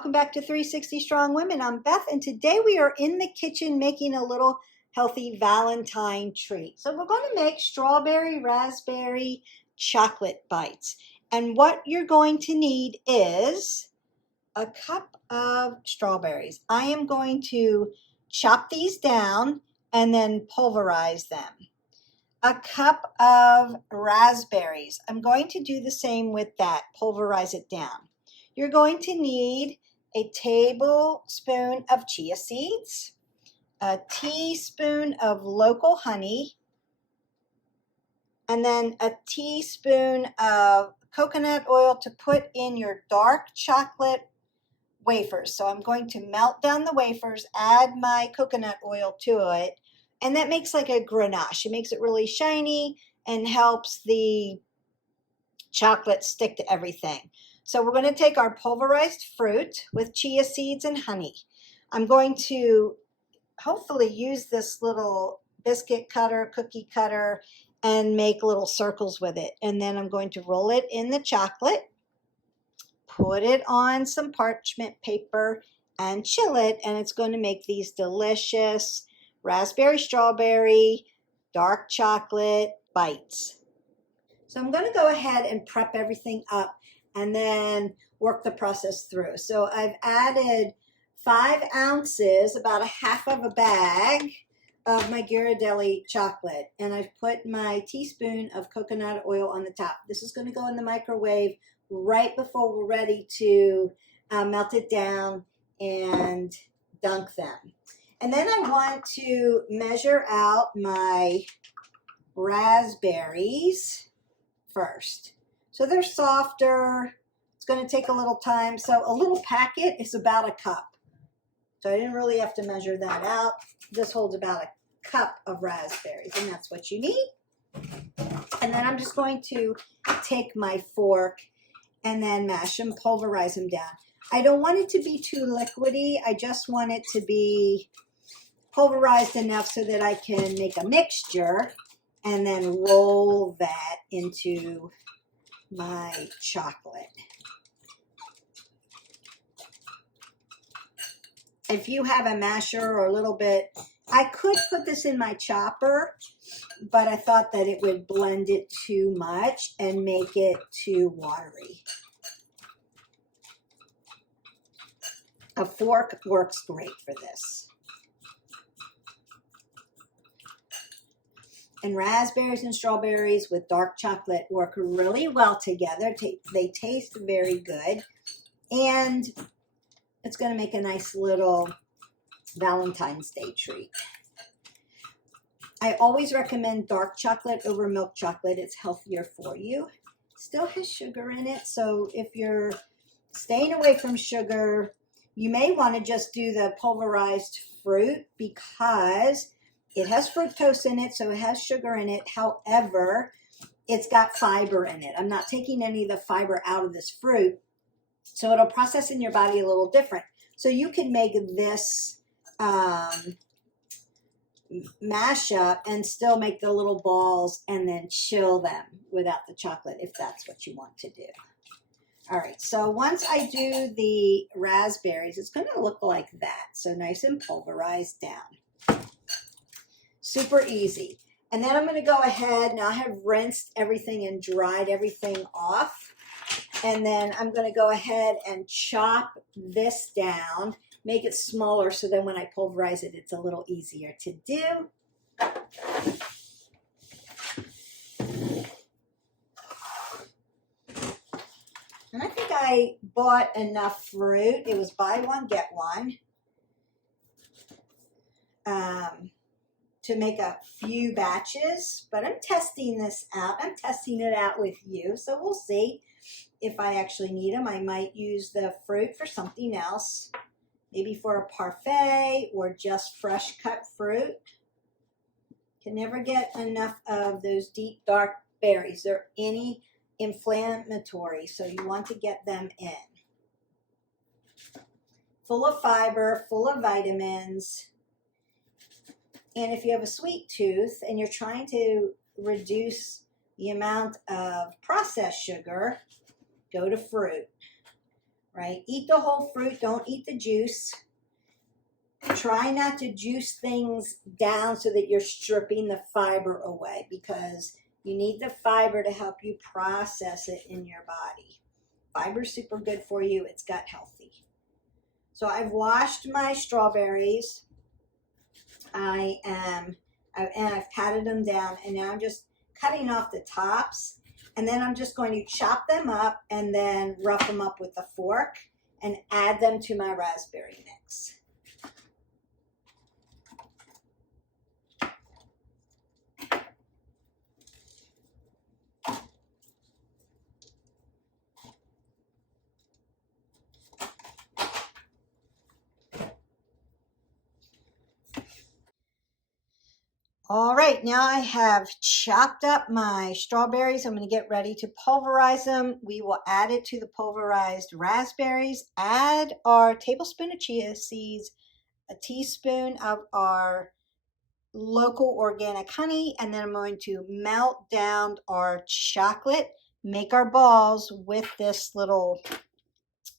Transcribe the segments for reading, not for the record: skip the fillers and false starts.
Welcome back to 360 Strong Women. I'm Beth, and today we are in the kitchen making a little healthy Valentine treat. So we're going to make strawberry raspberry chocolate bites. And what you're going to need is a cup of strawberries. I am going to chop these down and then pulverize them. A cup of raspberries. I'm going to do the same with that, pulverize it down. You're going to need a tablespoon of chia seeds, a teaspoon of local honey, and then a teaspoon of coconut oil to put in your dark chocolate wafers. So I'm going to melt down the wafers, add my coconut oil to it, and that makes like a ganache. It makes it really shiny and helps the chocolate stick to everything. So we're going to take our pulverized fruit with chia seeds and honey. I'm going to hopefully use this little biscuit cutter, cookie cutter, and make little circles with it. And then I'm going to roll it in the chocolate, put it on some parchment paper, and chill it. And it's going to make these delicious raspberry, strawberry, dark chocolate bites. So I'm going to go ahead and prep everything up and then work the process through. So I've added 5 ounces, about a half of a bag of my Ghiradelli chocolate. And I've put my teaspoon of coconut oil on the top. This is going to go in the microwave right before we're ready to melt it down and dunk them. And then I want to measure out my raspberries first. So they're softer. It's going to take a little time. So a little packet is about a cup. So I didn't really have to measure that out. This holds about a cup of raspberries, and that's what you need. And then I'm just going to take my fork and then mash them, pulverize them down. I don't want it to be too liquidy. I just want it to be pulverized enough so that I can make a mixture and then roll that into my chocolate. If you have a masher or a little bit, I could put this in my chopper, but I thought that it would blend it too much and make it too watery. A fork works great for this. And raspberries and strawberries with dark chocolate work really well together. They taste very good. And it's going to make a nice little Valentine's Day treat. I always recommend dark chocolate over milk chocolate. It's healthier for you. Still has sugar in it. So if you're staying away from sugar, you may want to just do the pulverized fruit because it has fructose in it, so it has sugar in it. However, it's got fiber in it. I'm not taking any of the fiber out of this fruit, so it'll process in your body a little different. So you can make this mashup and still make the little balls and then chill them without the chocolate if that's what you want to do. All right, so once I do the raspberries, it's going to look like that. So nice and pulverized down. Super easy. And then I'm going to go ahead, now I have rinsed everything and dried everything off. And then I'm going to go ahead and chop this down, make it smaller so then when I pulverize it, it's a little easier to do. And I think I bought enough fruit. It was buy one, get one. To make a few batches, but I'm testing this out. I'm testing it out with you, so we'll see if I actually need them. I might use the fruit for something else, maybe for a parfait or just fresh cut fruit. Can never get enough of those deep dark berries. They're anti-inflammatory, so you want to get them in. Full of fiber, full of vitamins. And if you have a sweet tooth and you're trying to reduce the amount of processed sugar, go to fruit. right? Eat the whole fruit, don't eat the juice. Try not to juice things down so that you're stripping the fiber away, because you need the fiber to help you process it in your body. Fiber's super good for you. It's gut healthy. So I've washed my strawberries. And I've patted them down, and now I'm just cutting off the tops, and then I'm just going to chop them up and then rough them up with a fork and add them to my raspberry mix. All right, now I have chopped up my strawberries. I'm going to get ready to pulverize them. We will add it to the pulverized raspberries, add our tablespoon of chia seeds, a teaspoon of our local organic honey, and then I'm going to melt down our chocolate, make our balls with this little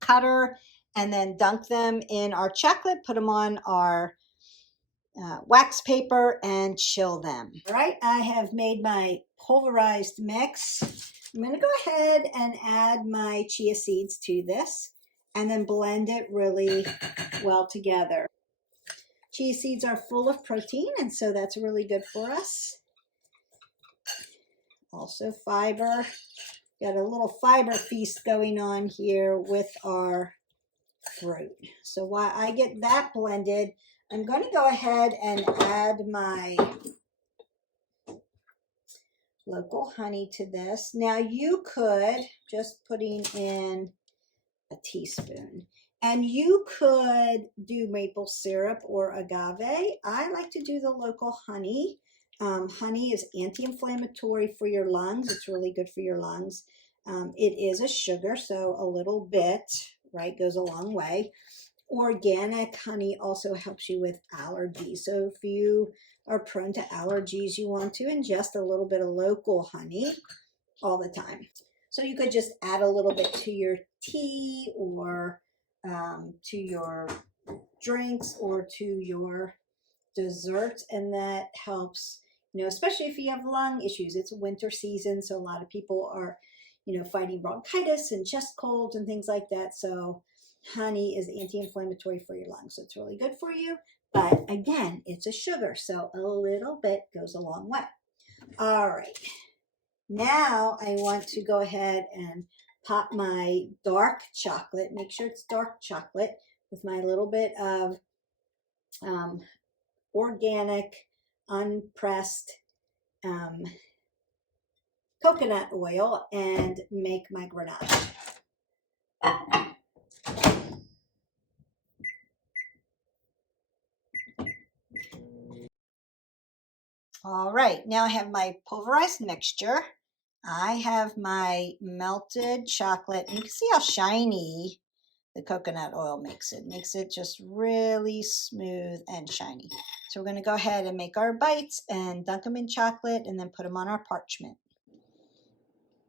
cutter, and then dunk them in our chocolate, put them on our wax paper and chill them. All right, I have made my pulverized mix. I'm going to go ahead and add my chia seeds to this and then blend it really well together. Chia seeds are full of protein, and so that's really good for us. Also fiber. Got a little fiber feast going on here with our fruit. So while I get that blended, I'm going to go ahead and add my local honey to this. Now you could, just putting in a teaspoon, and you could do maple syrup or agave. I like to do the local honey. Honey is anti-inflammatory for your lungs. It's really good for your lungs. It is a sugar, so a little bit, right, goes a long way. Organic honey also helps you with allergies. So if you are prone to allergies, you want to ingest a little bit of local honey all the time. So you could just add a little bit to your tea or to your drinks or to your desserts, and that helps, especially if you have lung issues. It's winter season, so a lot of people are, fighting bronchitis and chest colds and things like that. So honey is anti-inflammatory for your lungs, so it's really good for you. But again, it's a sugar, so a little bit goes a long way. All right. Now I want to go ahead and pop my dark chocolate. Make sure it's dark chocolate with my little bit of organic, unpressed coconut oil, and make my ganache. All right, now I have my pulverized mixture. I have my melted chocolate, and you can see how shiny the coconut oil makes it. Makes it just really smooth and shiny. So we're going to go ahead and make our bites and dunk them in chocolate and then put them on our parchment.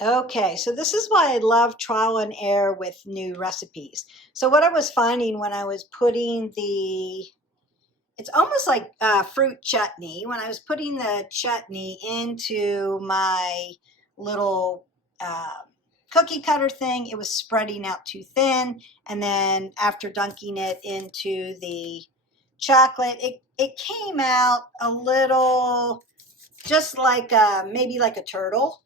Okay, so this is why I love trial and error with new recipes. So what I was finding when I was putting it's almost like fruit chutney. When I was putting the chutney into my little cookie cutter thing, it was spreading out too thin. And then after dunking it into the chocolate, it came out a little just like maybe like a turtle,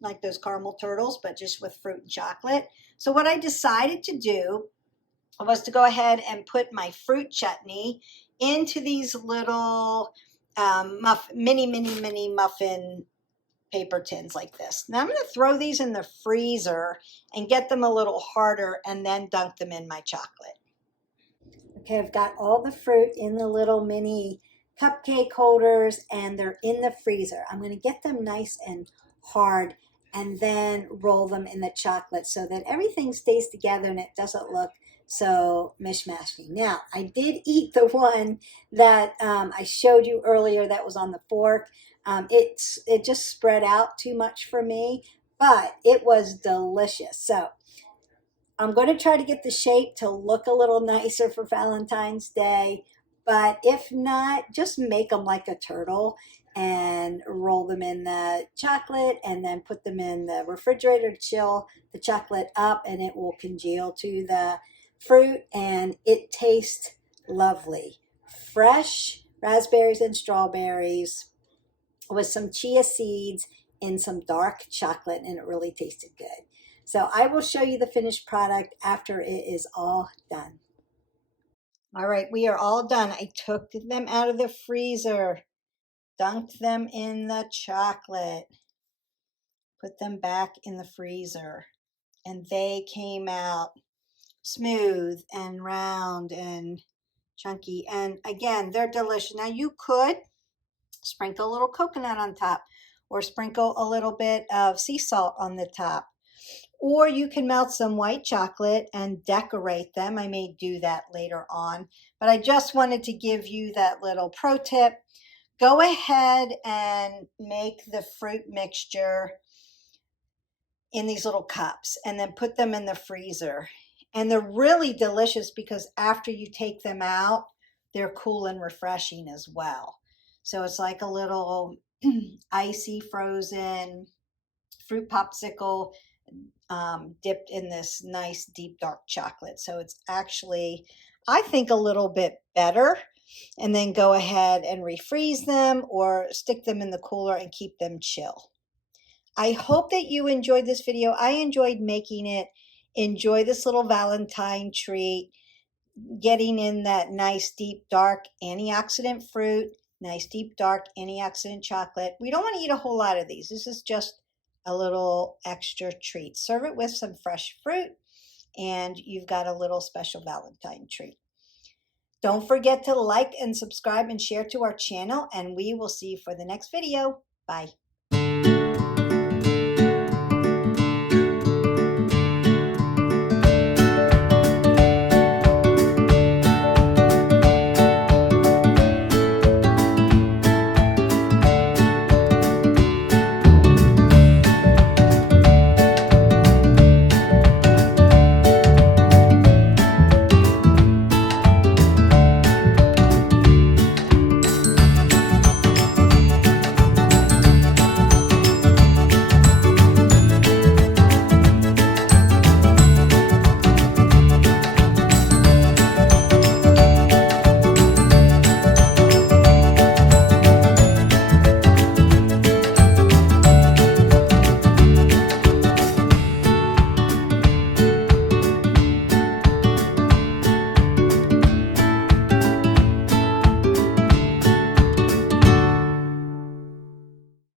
like those caramel turtles, but just with fruit and chocolate. So what I decided to do was to go ahead and put my fruit chutney into these little mini muffin paper tins like this. Now I'm going to throw these in the freezer and get them a little harder and then dunk them in my chocolate. Okay, I've got all the fruit in the little mini cupcake holders and they're in the freezer. I'm going to get them nice and hard and then roll them in the chocolate so that everything stays together and it doesn't look so mishmashy. Now, I did eat the one that I showed you earlier that was on the fork. It just spread out too much for me, but it was delicious. So I'm going to try to get the shape to look a little nicer for Valentine's Day, but if not, just make them like a turtle and roll them in the chocolate and then put them in the refrigerator to chill the chocolate up, and it will congeal to the fruit and it tastes lovely. Fresh raspberries and strawberries with some chia seeds in some dark chocolate, and it really tasted good. So I will show you the finished product after it is all done. All right, we are all done. I took them out of the freezer, dunked them in the chocolate, put them back in the freezer, and they came out smooth and round and chunky. And again, they're delicious. Now you could sprinkle a little coconut on top or sprinkle a little bit of sea salt on the top. Or you can melt some white chocolate and decorate them. I may do that later on, but I just wanted to give you that little pro tip. Go ahead and make the fruit mixture in these little cups and then put them in the freezer. And they're really delicious because after you take them out, they're cool and refreshing as well. So it's like a little icy frozen fruit popsicle dipped in this nice deep dark chocolate. So it's actually, I think, a little bit better. And then go ahead and refreeze them or stick them in the cooler and keep them chill. I hope that you enjoyed this video. I enjoyed making it. Enjoy this little Valentine treat, getting in that nice deep dark antioxidant fruit, nice deep dark antioxidant chocolate. We don't want to eat a whole lot of these. This is just a little extra treat. Serve it with some fresh fruit and you've got a little special Valentine treat. Don't forget to like and subscribe and share to our channel, and we will see you for the next video. Bye.